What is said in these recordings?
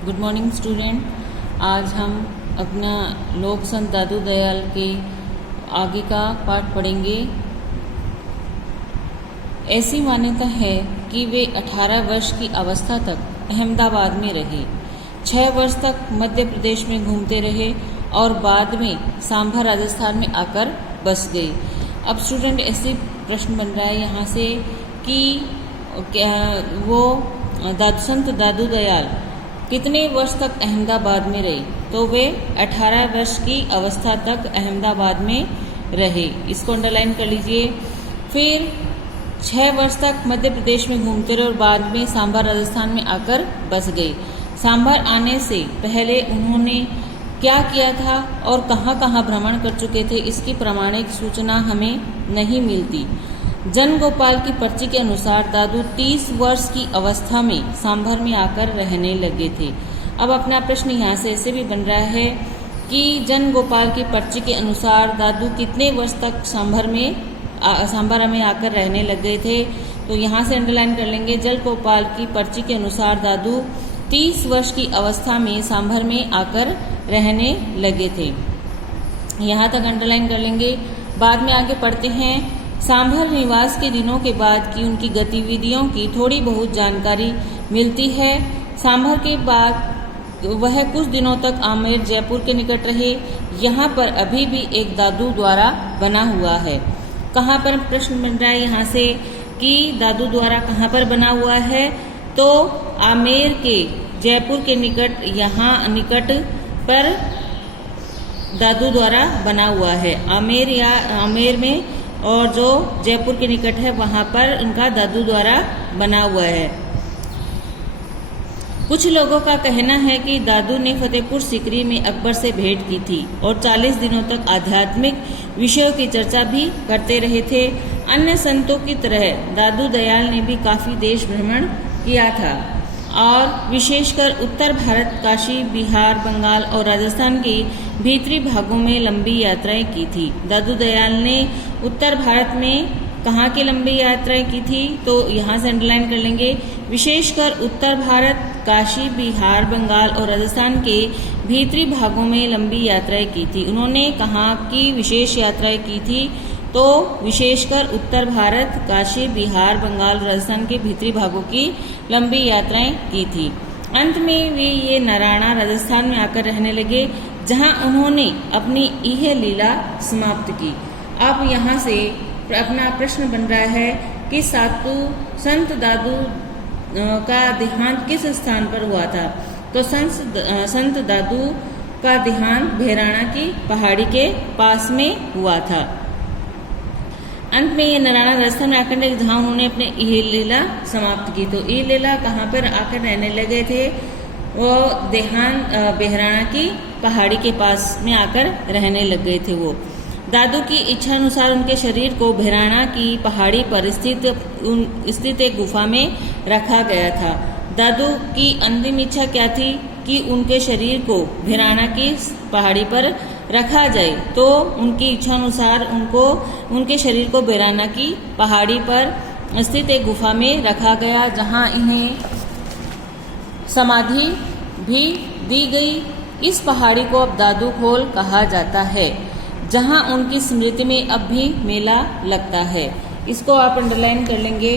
Good morning student. आज हम अपना लोक संत दादू दयाल के आगे का पाठ पढ़ेंगे। ऐसी मान्यता है कि वे 18 वर्ष की अवस्था तक अहमदाबाद में रहे, 6 वर्ष तक मध्य प्रदेश में घूमते रहे और बाद में सांभर राजस्थान में आकर बस गए। अब स्टूडेंट ऐसे प्रश्न बन रहा है यहाँ से कि वो संत दादू दयाल कितने वर्ष तक अहमदाबाद में रहे, तो वे 18 वर्ष की अवस्था तक अहमदाबाद में रहे। इसको अंडरलाइन कर लीजिए। फिर 6 वर्ष तक मध्य प्रदेश में घूमते रहे और बाद में सांभर राजस्थान में आकर बस गए। सांभर आने से पहले उन्होंने क्या किया था और कहाँ कहाँ भ्रमण कर चुके थे, इसकी प्रामाणिक सूचना हमें नहीं मिलती। जन गोपाल की पर्ची के अनुसार दादू 30 वर्ष की अवस्था में सांभर में आकर रहने लगे थे। अब अपना प्रश्न यहाँ से ऐसे भी बन रहा है कि जन गोपाल की पर्ची के अनुसार दादू कितने वर्ष तक सांभर में आकर रहने लग गए थे, तो यहाँ से अंडरलाइन कर लेंगे। जन गोपाल की पर्ची के अनुसार दादू 30 वर्ष की अवस्था में सांभर में आकर रहने लगे थे। यहाँ तक अंडरलाइन कर लेंगे। बाद में आगे पढ़ते हैं। सांभर निवास के दिनों के बाद की उनकी गतिविधियों की थोड़ी बहुत जानकारी मिलती है। सांभर के बाद वह कुछ दिनों तक आमेर जयपुर के निकट रहे। यहाँ पर अभी भी एक दादू द्वारा बना हुआ है। कहाँ पर प्रश्न बन रहा है यहाँ से कि दादू द्वारा कहाँ पर बना हुआ है, तो आमेर के जयपुर के निकट, यहाँ निकट पर दादू द्वारा बना हुआ है। आमेर में और जो जयपुर के निकट है वहाँ पर उनका दादू द्वारा बना हुआ है। कुछ लोगों का कहना है कि दादू ने फतेहपुर सीकरी में अकबर से भेंट की थी और 40 दिनों तक आध्यात्मिक विषयों की चर्चा भी करते रहे थे। अन्य संतों की तरह दादू दयाल ने भी काफी देश भ्रमण किया था और विशेषकर उत्तर भारत, काशी, बिहार, बंगाल और राजस्थान के भीतरी भागों में लंबी यात्राएं की थी। दादू दयाल ने उत्तर भारत में कहाँ की लंबी यात्राएं की थी, तो यहाँ से अंडरलाइन कर लेंगे। विशेषकर उत्तर भारत, काशी, बिहार, बंगाल और राजस्थान के भीतरी भागों में लंबी यात्राएं की थी। उन्होंने कहाँ की विशेष यात्राएं की थी, तो विशेषकर उत्तर भारत, काशी, बिहार, बंगाल, राजस्थान के भीतरी भागों की लंबी यात्राएं की थी। अंत में वे ये नराणा राजस्थान में आकर रहने लगे, जहां उन्होंने अपनी यह लीला समाप्त की। अब यहाँ से अपना प्रश्न बन रहा है कि संत दादू का देहांत किस स्थान पर हुआ था, तो संत दादू का देहांत भेराणा की पहाड़ी के पास में हुआ था। अंत में ये नराणा राजस्थान में आकर जहाँ उन्होंने अपने ये लीला समाप्त की, तो ये लीला कहाँ पर आकर रहने लगे थे, वो देहांत बेहराना की पहाड़ी के पास में आकर रहने लग गए थे। वो दादू की इच्छा अनुसार उनके शरीर को बेहराना की पहाड़ी पर स्थित एक गुफा में रखा गया था। दादू की अंतिम इच्छा क्या थी कि उनके शरीर को बेहराना की पहाड़ी पर रखा जाए, तो उनकी इच्छा अनुसार उनके शरीर को बेहराना की पहाड़ी पर स्थित एक गुफा में रखा गया, जहां इन्हें समाधि भी दी गई। इस पहाड़ी को अब दादू खोल कहा जाता है, जहां उनकी स्मृति में अब भी मेला लगता है। इसको आप अंडरलाइन कर लेंगे।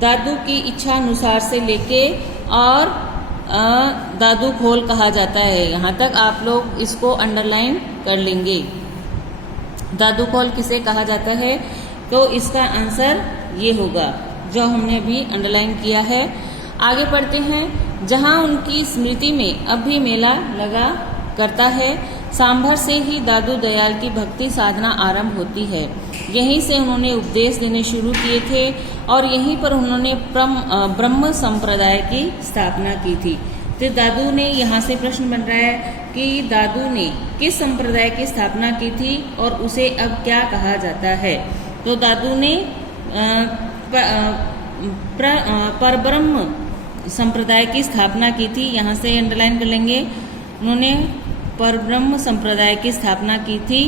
दादू की इच्छा अनुसार से लेके और दादू खोल कहा जाता है, यहाँ तक आप लोग इसको अंडरलाइन कर लेंगे। दादू खोल किसे कहा जाता है, तो इसका आंसर ये होगा जो हमने अभी अंडरलाइन किया है। आगे पढ़ते हैं। जहाँ उनकी स्मृति में अब भी मेला लगा करता है, सांभर से ही दादू दयाल की भक्ति साधना आरंभ होती है। यहीं से उन्होंने उपदेश देने शुरू किए थे और यहीं पर उन्होंने ब्रह्म संप्रदाय की स्थापना की थी। तो दादू ने, यहाँ से प्रश्न बन रहा है कि दादू ने किस संप्रदाय की स्थापना की थी और उसे अब क्या कहा जाता है, तो दादू ने परब्रह्म संप्रदाय की स्थापना की थी। यहाँ से अंडरलाइन कर लेंगे। उन्होंने परब्रह्म संप्रदाय की स्थापना की थी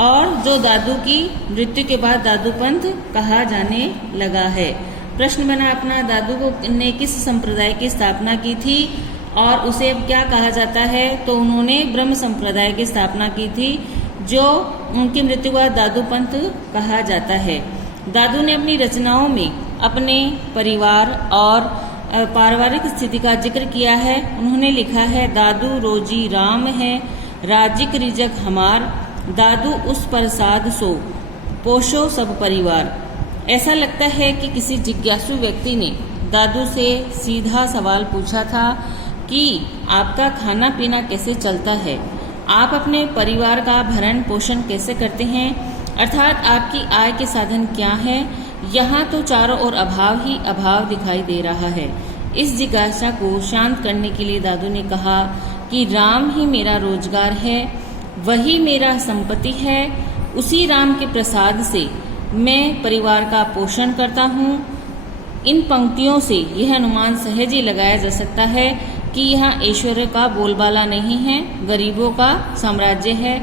और जो दादू की मृत्यु के बाद दादू पंथ कहा जाने लगा है। प्रश्न बना अपना, दादू ने किस संप्रदाय की स्थापना की थी, और उसे अब क्या कहा जाता है, तो उन्होंने ब्रह्म संप्रदाय की स्थापना की थी, जो उनकी मृत्यु के बाद दादू पंथ कहा जाता है। दादू ने अपनी रचनाओं में अपने परिवार और पारिवारिक स्थिति का जिक्र किया है। उन्होंने लिखा है, दादू रोजी राम है, राजिक रिजक हमार, दादू उस प्रसाद सो, पोषो सब परिवार। ऐसा लगता है कि किसी जिज्ञासु व्यक्ति ने दादू से सीधा सवाल पूछा था कि आपका खाना पीना कैसे चलता है, आप अपने परिवार का भरण पोषण कैसे करते हैं, अर्थात आपकी आय के साधन क्या है। यहाँ तो चारों ओर अभाव ही अभाव दिखाई दे रहा है। इस जिज्ञासा को शांत करने के लिए दादू ने कहा कि राम ही मेरा रोजगार है, वही मेरा संपत्ति है, उसी राम के प्रसाद से मैं परिवार का पोषण करता हूँ। इन पंक्तियों से यह अनुमान सहज ही लगाया जा सकता है कि यह ऐश्वर्य का बोलबाला नहीं है, गरीबों का साम्राज्य है।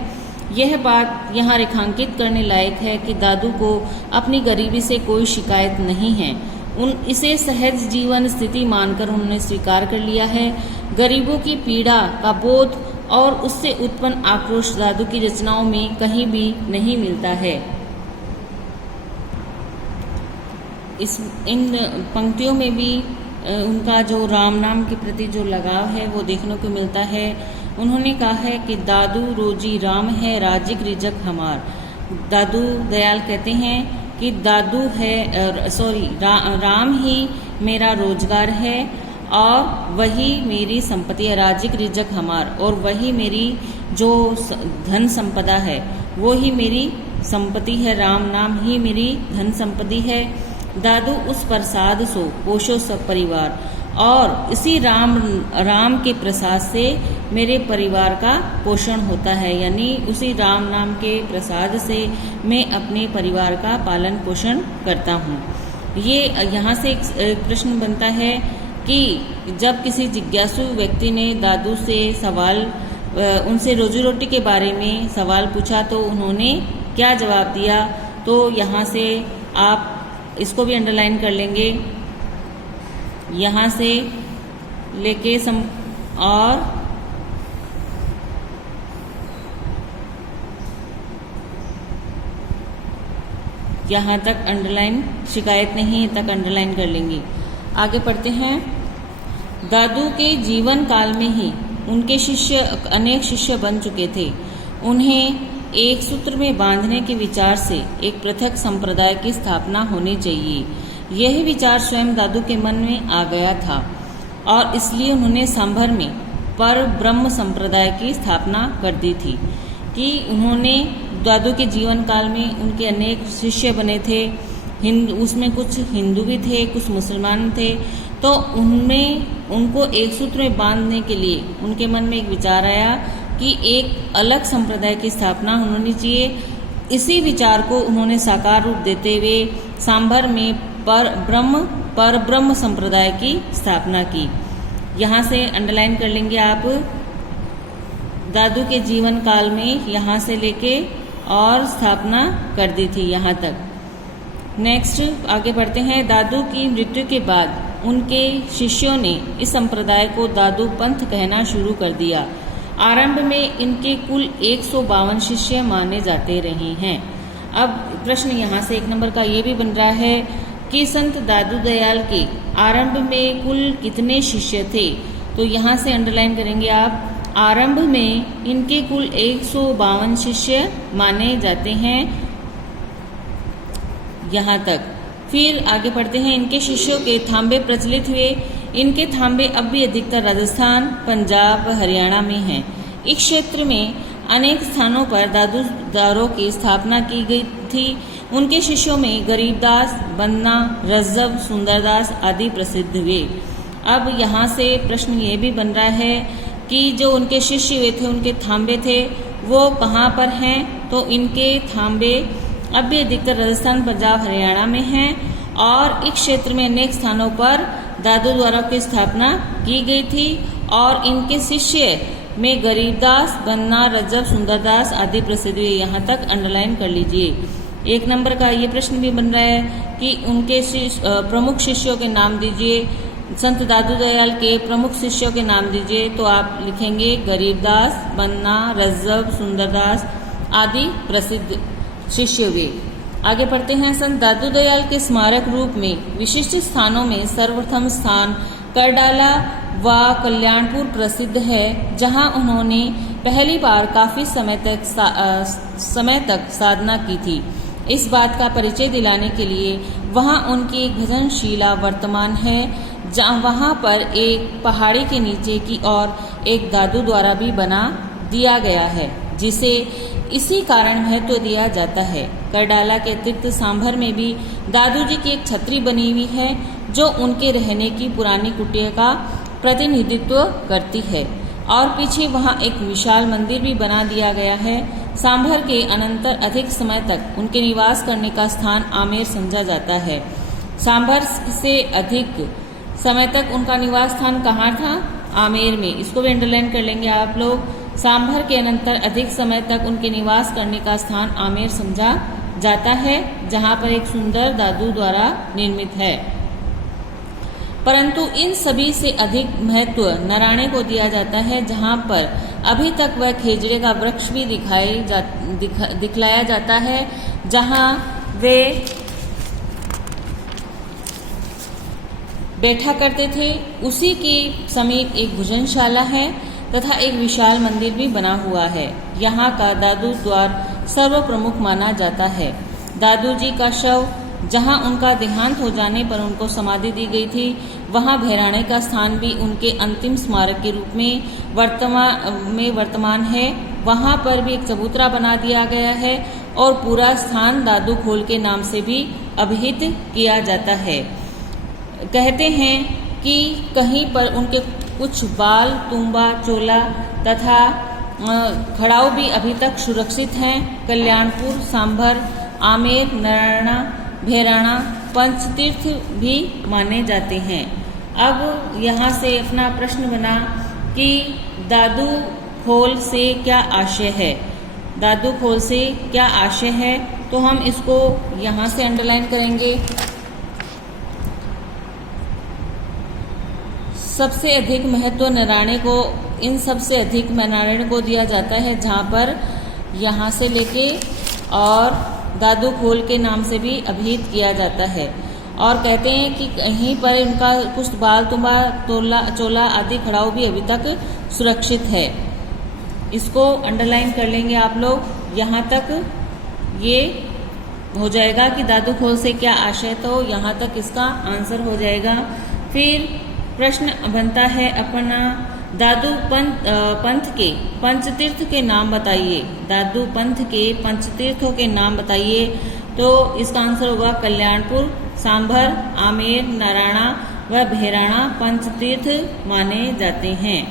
यह बात यहाँ रेखांकित करने लायक है कि दादू को अपनी गरीबी से कोई शिकायत नहीं है। इसे सहज जीवन स्थिति मानकर उन्होंने स्वीकार कर लिया है। गरीबों की पीड़ा का बोध और उससे उत्पन्न आक्रोश दादू की रचनाओं में कहीं भी नहीं मिलता है। इन पंक्तियों में भी उनका जो राम नाम के प्रति जो लगाव है वो देखने को मिलता है। उन्होंने कहा है कि दादू रोजी राम है, राजिक रिजक हमार। दादू दयाल कहते हैं कि दादू है राम ही मेरा रोजगार है और वही मेरी संपत्ति है, राजिक रिजक हमार, और वही मेरी जो धन संपदा है वो ही मेरी संपत्ति है, राम नाम ही मेरी धन संपत्ति है। दादू उस प्रसाद सो, पोषो सब परिवार, और इसी राम के प्रसाद से मेरे परिवार का पोषण होता है, यानी उसी राम नाम के प्रसाद से मैं अपने परिवार का पालन पोषण करता हूँ। ये यहाँ से एक प्रश्न बनता है कि जब किसी जिज्ञासु व्यक्ति ने दादू से उनसे रोजी रोटी के बारे में सवाल पूछा तो उन्होंने क्या जवाब दिया, तो यहाँ से आप इसको भी अंडरलाइन कर लेंगे। यहाँ से लेके और यहाँ तक अंडरलाइन, शिकायत नहीं तक अंडरलाइन कर लेंगे। आगे पढ़ते हैं। दादू के जीवन काल में ही उनके अनेक शिष्य बन चुके थे। उन्हें एक सूत्र में बांधने के विचार से एक पृथक संप्रदाय की स्थापना होनी चाहिए, यह विचार स्वयं दादू के मन में आ गया था और इसलिए उन्होंने सांभर में पर ब्रह्म संप्रदाय की स्थापना कर दी थी। कि उन्होंने दादू के जीवन काल में उनके अनेक शिष्य बने थे, उसमें कुछ हिंदू भी थे, कुछ मुसलमान थे, तो उनमें उनको एक सूत्र में बांधने के लिए उनके मन में एक विचार आया कि एक अलग संप्रदाय की स्थापना होनी चाहिए। इसी विचार को उन्होंने साकार रूप देते हुए सांभर में पर ब्रह्म संप्रदाय की स्थापना की। यहाँ से अंडरलाइन कर लेंगे आप, दादू के जीवन काल में यहाँ से लेके और स्थापना कर दी थी यहाँ तक। नेक्स्ट आगे बढ़ते हैं। दादू की मृत्यु के बाद उनके शिष्यों ने इस संप्रदाय को दादू पंथ कहना शुरू कर दिया। आरंभ में इनके कुल 152 शिष्य माने जाते रहे हैं। अब प्रश्न यहाँ से 1 नंबर का ये भी बन रहा है कि संत दादू दयाल के आरंभ में कुल कितने शिष्य थे, तो यहाँ से अंडरलाइन करेंगे आप। आरंभ में इनके कुल 152 शिष्य माने जाते हैं, यहाँ तक। फिर आगे पढ़ते हैं। इनके शिष्यों के थांबे प्रचलित हुए। इनके थांबे अब भी अधिकतर राजस्थान, पंजाब, हरियाणा में हैं। इस क्षेत्र में अनेक स्थानों पर दादूदारों की स्थापना की गई थी। उनके शिष्यों में गरीबदास, बन्ना, रज्जब, सुंदरदास आदि प्रसिद्ध हुए। अब यहाँ से प्रश्न ये भी बन रहा है कि जो उनके शिष्य हुए थे, उनके थांबे थे, वो कहाँ पर हैं, तो इनके थांबे अब भी अधिकतर राजस्थान, पंजाब, हरियाणा में हैं और इस क्षेत्र में अनेक स्थानों पर दादू द्वारा की स्थापना की गई थी और इनके शिष्य में गरीबदास, बन्ना, रज्जब, सुंदरदास आदि प्रसिद्ध हुए। यहाँ तक अंडरलाइन कर लीजिए। 1 नंबर का ये प्रश्न भी बन रहा है कि उनके प्रमुख शिष्यों के नाम दीजिए, संत दादू दयाल के प्रमुख शिष्यों के नाम दीजिए। तो आप लिखेंगे गरीबदास, बन्ना, रज्जब, सुंदरदास आदि प्रसिद्ध शिष्य वे। आगे पढ़ते हैं। संत दादू दयाल के स्मारक रूप में विशिष्ट स्थानों में सर्वप्रथम स्थान करडाला व कल्याणपुर प्रसिद्ध है, जहां उन्होंने पहली बार काफी समय तक साधना की थी। इस बात का परिचय दिलाने के लिए वहां उनकी एक भजनशीला वर्तमान है, जहां वहां पर एक पहाड़ी के नीचे की ओर एक दादू द्वारा भी बना दिया गया है, जिसे इसी कारण महत्व दिया जाता है। करडाला के अतिरिक्त सांभर में भी दादू जी की एक छतरी बनी हुई है, जो उनके रहने की पुरानी कुटिया का प्रतिनिधित्व करती है, और पीछे वहां एक विशाल मंदिर भी बना दिया गया है। सांभर के अनंतर अधिक समय तक उनके निवास करने का स्थान आमेर समझा जाता है। सांभर से अधिक समय तक उनका निवास स्थान कहाँ था? आमेर में। इसको भी अंडरलाइन कर लेंगे आप लोग। सांभर के अनंतर अधिक समय तक उनके निवास करने का स्थान आमेर समझा जाता है, जहां पर एक सुंदर दादू द्वारा निर्मित है। परंतु इन सभी से अधिक महत्व नराणे को दिया जाता है, जहां पर अभी तक वह खेजड़े का वृक्ष भी दिखलाया जाता है, जहां वे बैठा करते थे। उसी के समीप एक भोजनशाला है तथा एक विशाल मंदिर भी बना हुआ है। यहाँ का दादू द्वार सर्व प्रमुख माना जाता है। दादू जी का शव जहाँ उनका देहांत हो जाने पर उनको समाधि दी गई थी, वहाँ भैराणे का स्थान भी उनके अंतिम स्मारक के रूप में वर्तमान है। वहाँ पर भी एक चबूतरा बना दिया गया है और पूरा स्थान दादू खोल के नाम से भी अभिहित किया जाता है। कहते हैं कि कहीं पर उनके कुछ बाल, तुम्बा, चोला तथा खड़ाऊ भी अभी तक सुरक्षित हैं। कल्याणपुर, सांभर, आमेर, नराणा, भैराणा पंचतीर्थ भी माने जाते हैं। अब यहाँ से अपना प्रश्न बना कि दादू खोल से क्या आशय है? दादू खोल से क्या आशय है? तो हम इसको यहाँ से अंडरलाइन करेंगे। सबसे अधिक महत्व नराणे को, इन सबसे अधिक नराणे को दिया जाता है, जहाँ पर यहाँ से लेके और दादू खोल के नाम से भी अभिहित किया जाता है। और कहते हैं कि कहीं पर उनका कुछ बाल, तुम्बा, चोला आदि खड़ाऊ भी अभी तक सुरक्षित है। इसको अंडरलाइन कर लेंगे आप लोग। यहाँ तक ये हो जाएगा कि दादू खोल से क्या आशय, तो यहाँ तक इसका आंसर हो जाएगा। फिर प्रश्न बनता है अपना, दादू पंथ के पंचतीर्थ के नाम बताइए। दादू पंथ के पंचतीर्थों के नाम बताइए। तो इसका आंसर होगा कल्याणपुर, सांभर, आमेर, नराणा व भैराणा पंचतीर्थ माने जाते हैं।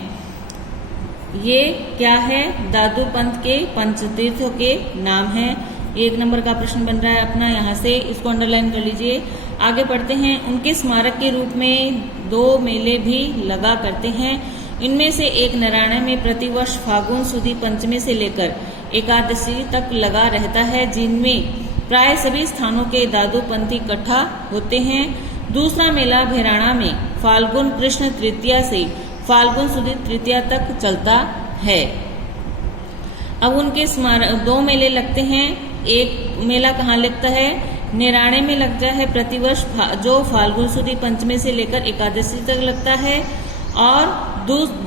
ये क्या है? दादू पंथ के पंचतीर्थों के नाम हैं। 1 नंबर का प्रश्न बन रहा है अपना, यहाँ से इसको अंडरलाइन कर लीजिए। आगे बढ़ते हैं। उनके स्मारक के रूप में 2 मेले भी लगा करते हैं। इनमें से एक नराणे में प्रतिवर्ष फागुन सुदी पंचमी से लेकर एकादशी तक लगा रहता है, जिनमें प्राय सभी स्थानों के दादू पंथी इकट्ठा होते हैं। दूसरा मेला भैराणा में फाल्गुन कृष्ण तृतीया से फाल्गुन सुदी तृतीया तक चलता है। अब उनके 2 मेले लगते हैं। एक मेला कहाँ लगता है? नराणे में लगता है प्रतिवर्ष, जो फाल्गुन सुदी पंचमी से लेकर एकादशी तक लगता है। और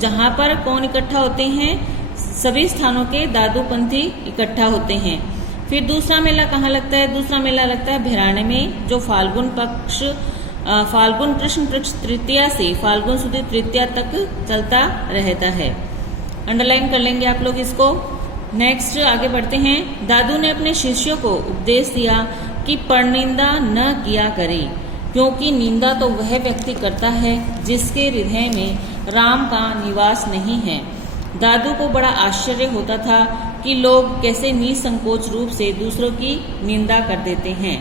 जहाँ पर कौन इकट्ठा होते हैं? सभी स्थानों के दादू पंथी इकट्ठा होते हैं। फिर दूसरा मेला कहाँ लगता है? दूसरा मेला लगता है भैराणे में, जो फाल्गुन कृष्ण पक्ष तृतीया से फाल्गुन सुदी तृतीया तक चलता रहता है। अंडरलाइन कर लेंगे आप लोग इसको। नेक्स्ट आगे बढ़ते हैं। दादू ने अपने शिष्यों को उपदेश दिया कि परनिंदा न किया करे, क्योंकि निंदा तो वह व्यक्ति करता है जिसके हृदय में राम का निवास नहीं है। दादू को बड़ा आश्चर्य होता था कि लोग कैसे निसंकोच रूप से दूसरों की निंदा कर देते हैं।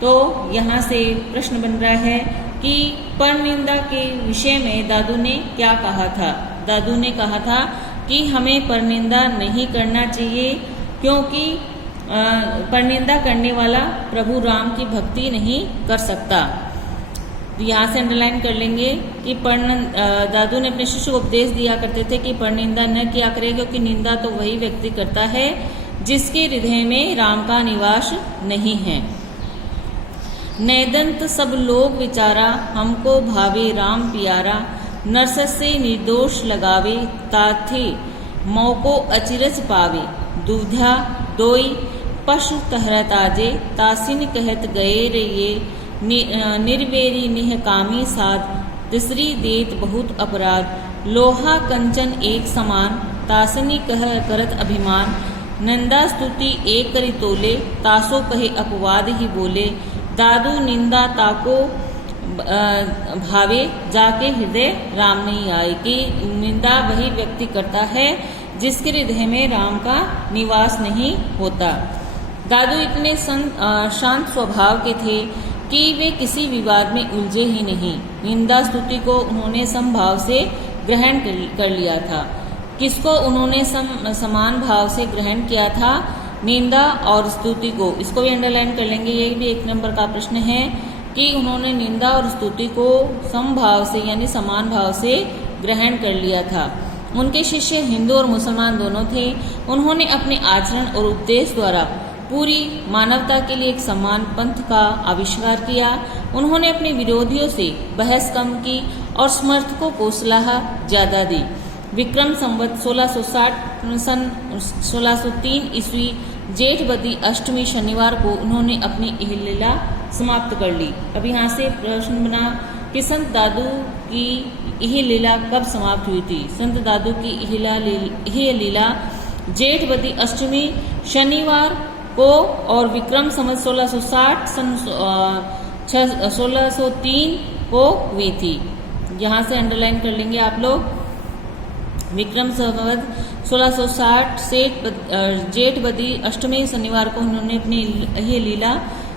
तो यहाँ से प्रश्न बन रहा है कि परनिंदा के विषय में दादू ने क्या कहा था? दादू ने कहा था कि हमें परनिंदा नहीं करना चाहिए, क्योंकि परनिंदा करने वाला प्रभु राम की भक्ति नहीं कर सकता। तो यहाँ से अंडरलाइन कर लेंगे कि दादू ने अपने शिष्य को उपदेश दिया करते थे कि परनिंदा न किया करे, क्योंकि निंदा तो वही व्यक्ति करता है जिसके हृदय में राम का निवास नहीं है। नैदंत सब लोग विचारा, हमको भावे राम प्यारा, नरसस से निर्दोष लगावे, ताथे मौको अचिरज पावे, दुविधा दोई पशु तहरत आजे, तासिन कहत गए रे ये, निर्वेरी निहकामी साध, तिसरी देत बहुत अपराध, लोहा कंचन एक समान, तासनी कह करत अभिमान, नंदा स्तुति एक करी तोले, तासो कहे अपवाद ही बोले, दादू निंदा ताको भावे, जाके हृदय राम नहीं आए, कि निंदा वही व्यक्ति करता है जिसके हृदय में राम का निवास नहीं होता। दादू इतने शांत स्वभाव के थे कि वे किसी विवाद में उलझे ही नहीं। निंदा स्तुति को उन्होंने समभाव से ग्रहण कर लिया था। किसको उन्होंने समान भाव से ग्रहण किया था? निंदा और स्तुति को। इसको भी अंडरलाइन कर लेंगे, ये भी 1 नंबर का प्रश्न है कि उन्होंने निंदा और स्तुति को समभाव से यानी समान भाव से ग्रहण कर लिया था। उनके शिष्य हिंदू और मुसलमान दोनों थे। उन्होंने अपने आचरण और उपदेश द्वारा पूरी मानवता के लिए एक समान पंथ का आविष्कार किया। उन्होंने अपने विरोधियों से बहस कम की और समर्थकों को सलाह ज्यादा दी। विक्रम संवत 1660 सन 1603 ईस्वी जेठ बदी अष्टमी शनिवार को उन्होंने अपनी यह लीला समाप्त कर ली। अब यहाँ से प्रश्न बना कि संत दादू की यह लीला कब समाप्त हुई थी? संत दादू की यह लीला जेठ बदी अष्टमी शनिवार को और विक्रम संवत 1660 सन 1603 को हुई थी। यहाँ से अंडरलाइन कर लेंगे आप लोग। विक्रम संवत 1660 से जेठ बदी अष्टमी शनिवार को उन्होंने अपनी यह लीला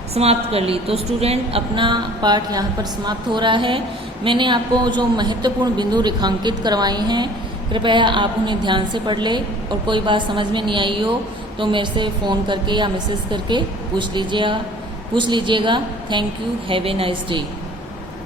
समाप्त कर ली। तो स्टूडेंट अपना पाठ यहाँ पर समाप्त हो रहा है। मैंने आपको जो महत्वपूर्ण बिंदु रेखांकित करवाए हैं, कृपया आप उन्हें ध्यान से पढ़ ले और कोई बात समझ में नहीं आई हो तो मेरे से फ़ोन करके या मैसेज करके पूछ लीजिएगा। Thank you. Have a nice day.